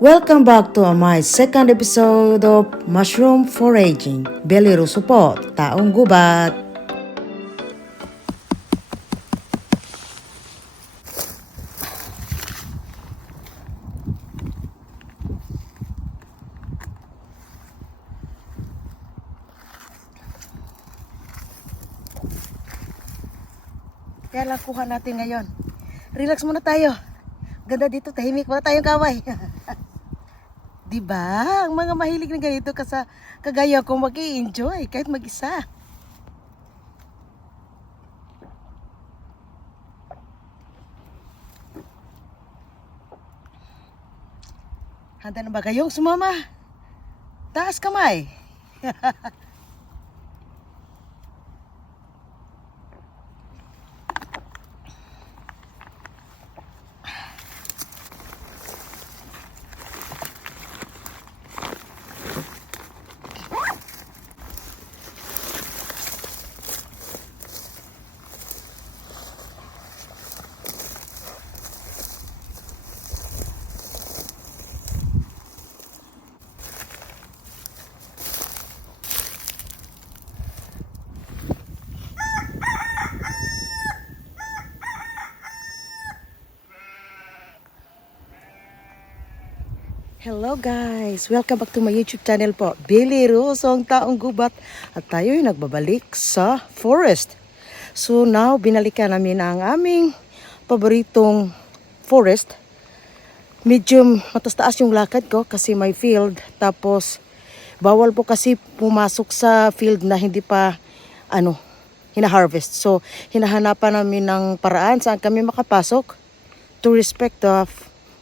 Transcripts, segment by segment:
Welcome back to my second episode of Mushroom Foraging. Belly Ruso po, taong gubat. Kaya lang kuha natin ngayon. Relax muna tayo. Ganda dito, tahimik. Wala tayong kaway. Diba? Ang mga mahilig na ganito kagaya ko mag-i-enjoy kahit mag-isa. Handa na ba kayong sumama? Taas kamay. Hello guys! Welcome back to my YouTube channel po. Belly Ruso, ang taong gubat. At tayo ay nagbabalik sa forest. So now, binalikan namin ang aming paboritong forest. Medyo mataas yung lakad ko kasi may field. Tapos, bawal po kasi pumasok sa field na hindi pa, hina-harvest. So, hinahanapan namin ng paraan saan kami makapasok to respect the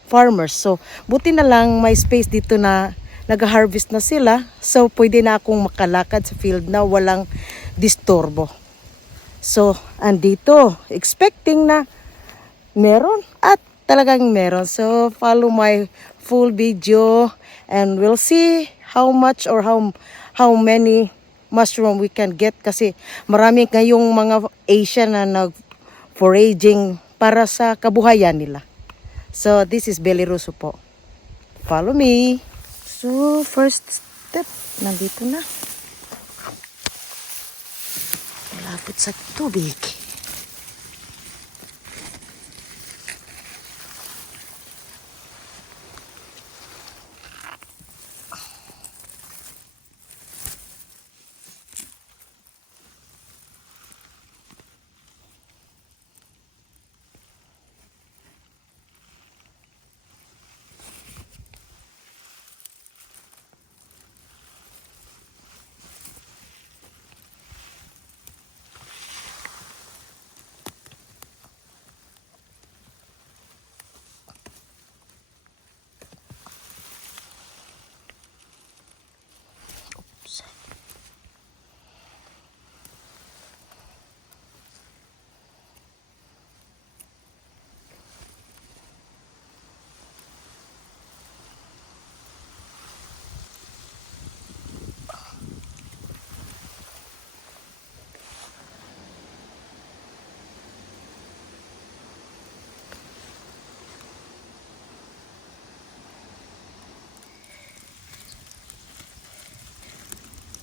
farmers. So, buti na lang may space dito na nag-harvest na sila. So, pwede na akong makalakad sa field na walang disturbo. So, andito, expecting na meron at talagang meron. So, follow my full video and we'll see how much or how many mushroom we can get kasi marami ngayong mga Asian na nag-foraging para sa kabuhayan nila. So, this is Belly Ruso po. Follow me. So, first step, nandito na. Malapit sa tubig.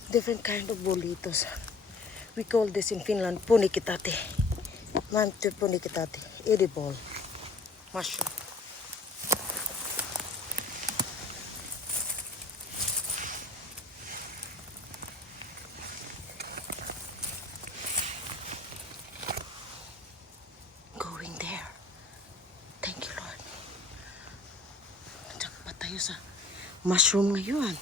Different kind of bolitos. We call this in Finland punikitate. Manttu punikitate. Edible mushroom. Going there. Thank you, Lord. Tsaka pa tayo sa mushroom ngayon.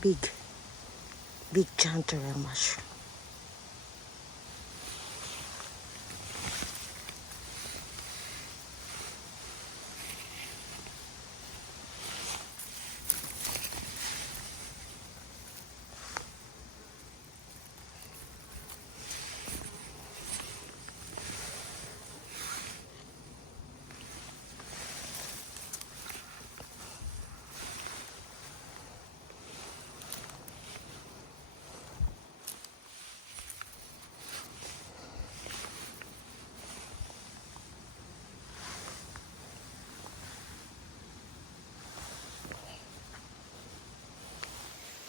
Big. Big chanterelle mushroom.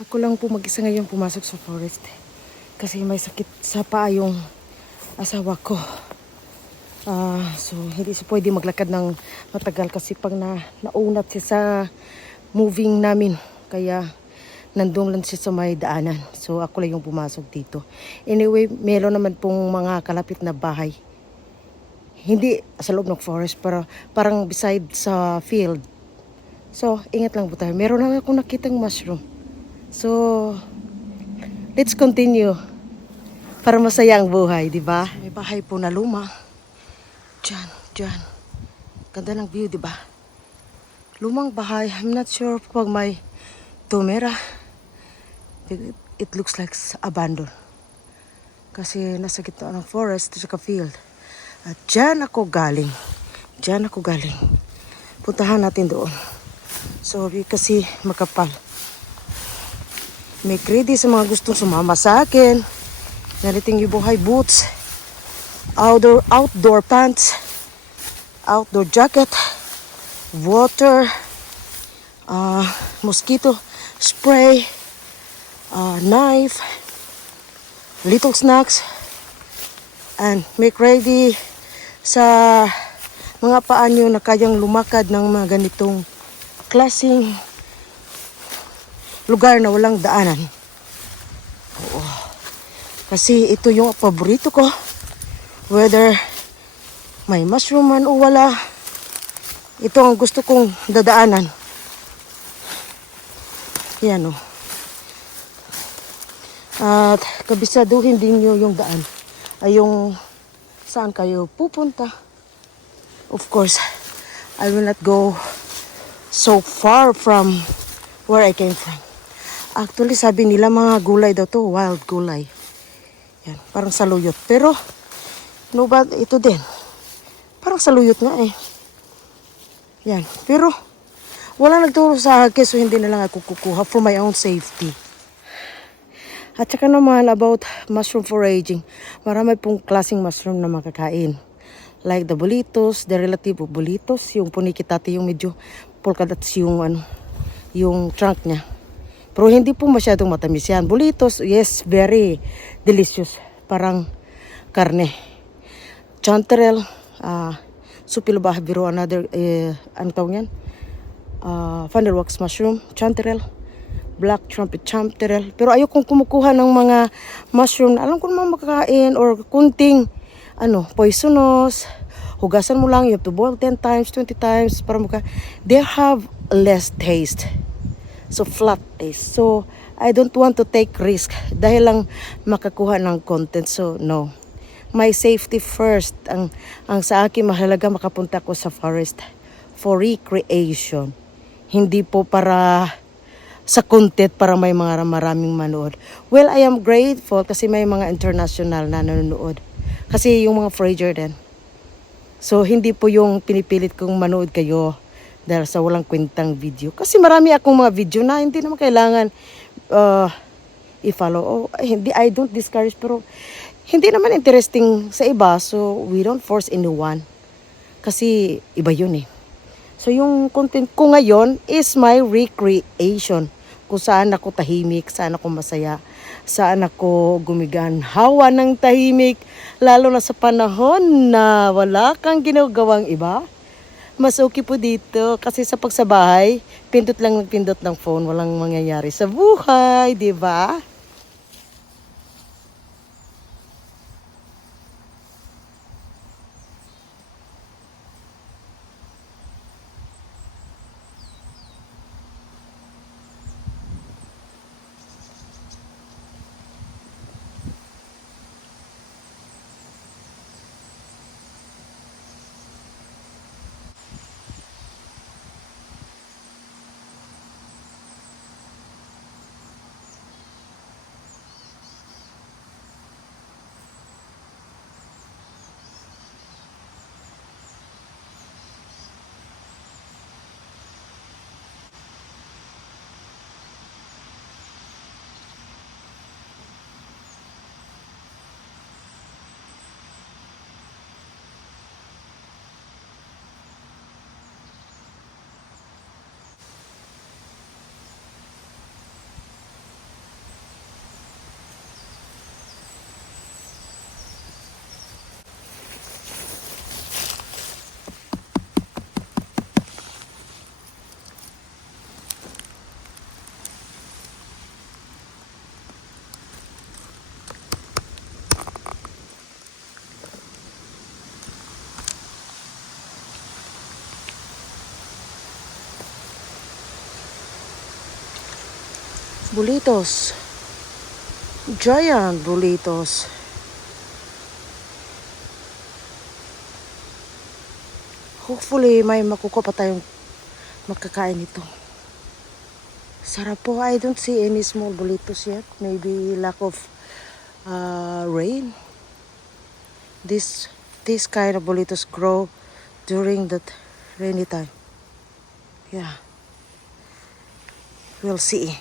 Ako lang po mag-isa ngayon pumasok sa forest. Kasi may sakit sa paa yung asawa ko. So hindi siya pwede maglakad ng matagal kasi pag naunat siya sa moving namin. Kaya nandun lang siya sa may daanan. So ako lang yung pumasok dito. Anyway, meron naman pong mga kalapit na bahay. Hindi sa loob ng forest, pero parang beside sa field. So ingat lang po tayo. Meron naman akong nakitang mushroom. So, let's continue para masaya ang buhay, di ba? May bahay po na luma. Diyan. Ganda ng view, di ba? Lumang bahay. I'm not sure pag may tumira. It looks like abandoned. Kasi nasa gitna ng forest at field. At diyan ako galing. Puntahan natin doon. Sorry kasi makapal. Make ready sa mga gustong sumama sa akin. Nariting yung buhay boots, outdoor pants, outdoor jacket, water, mosquito spray, knife, little snacks, and make ready sa mga paa nyo na kayang lumakad ng mga ganitong klaseng lugar na walang daanan. Oo. Kasi ito yung paborito ko. Whether may mushroom man o wala, ito ang gusto kong dadaanan. Yan o. At kabisaduhin din nyo yung daan. Ay yung saan kayo pupunta. Of course, I will not go so far from where I came from. Actually, sabi nila mga gulay daw to, wild gulay. Yan, parang saluyot. Pero, no ba, ito din. Parang saluyot nga eh. Yan, pero, wala nagturo sa akin, so hindi na lang ako kukuha for my own safety. At saka naman about mushroom foraging. Marami pong klaseng mushroom na makakain. Like the bolitos, the relative of bolitos, yung punikitati, yung medyo polka dots yung trunk niya. Pero hindi po masyadong matamis yan. Bolitos, yes, very delicious. Parang karne. Chanterelle, supilobah biro, another, ano tawag yan? Vanderwax mushroom, chanterelle, black trumpet chanterelle. Pero ayokong kumukuha ng mga mushroom na alam ko naman makakain or kunting, poisonous. Hugasan mo lang, you have to boil 10 times, 20 times para they have less taste. So flat taste. So I don't want to take risk dahil lang makakuha ng content. So no. My safety first. Ang sa akin mahalaga makapunta ko sa forest for recreation. Hindi po para sa content para may mga maraming manood. Well, I am grateful kasi may mga international na nanonood. Kasi yung mga forager din. So hindi po yung pinipilit kong manood kayo dahil sa walang kwentang video. Kasi marami akong mga video na hindi naman kailangan i-follow. Hindi, I don't discourage, pero hindi naman interesting sa iba. So, we don't force anyone. Kasi iba yun eh. So, yung content ko ngayon is my recreation. Kung saan ako tahimik, saan ako masaya, saan ako gumiganhawa ng tahimik. Lalo na sa panahon na wala kang ginagawang iba. Mas okay po dito kasi sa pagsabahay, pindot lang ng pindot ng phone, walang mangyayari sa buhay, di ba? Bulitos. Giant bulitos. Hopefully, may makukuha pa tayong makakain nito. Sarap po. I don't see any small bulitos yet. Maybe lack of rain. This kind of bulitos grow during that rainy time. Yeah. We'll see.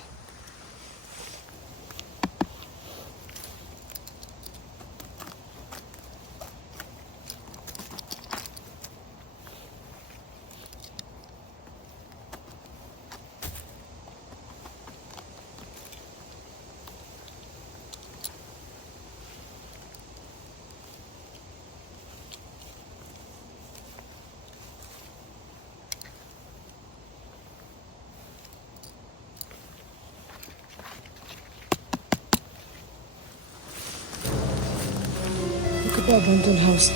Look at the abandoned house.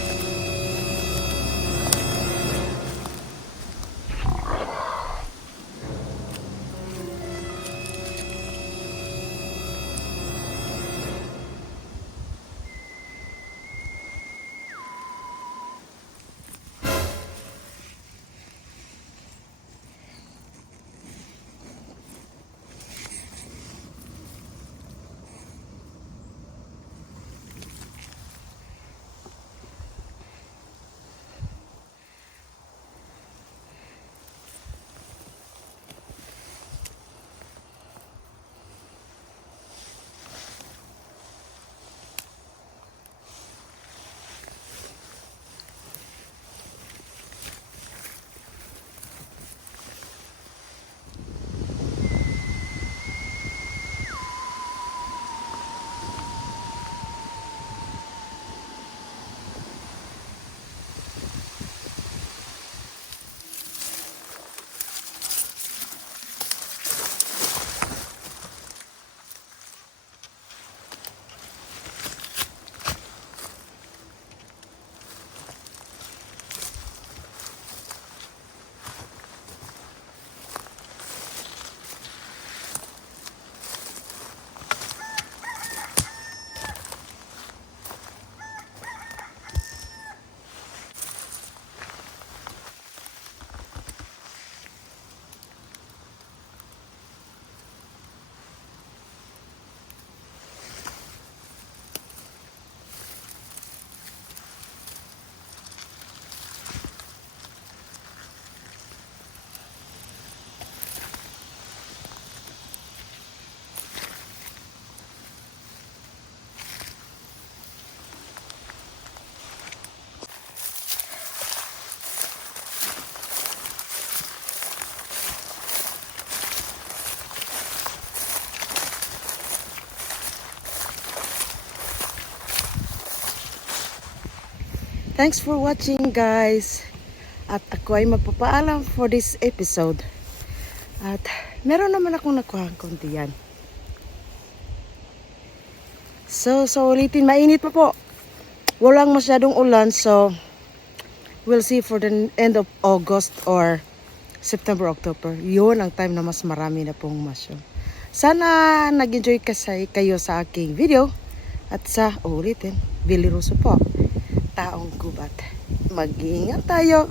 Thanks for watching, guys. At ako ay magpapaalam for this episode. At meron naman akong nakuha konti yan. So ulitin, mainit pa po. Walang masyadong ulan, so we'll see for the end of August or September, October. Yun ang time na mas marami na pong mushroom. Sana nag-enjoy kayo sa aking video. At sa ulitin, Billy Russo po, taong gubat. Mag-iingat tayo.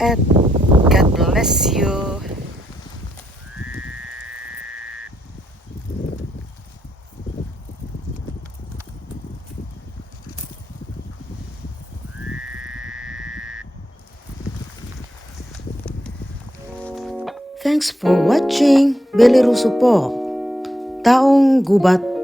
At God bless you. Thanks for watching. Billy Russo po, taong gubat.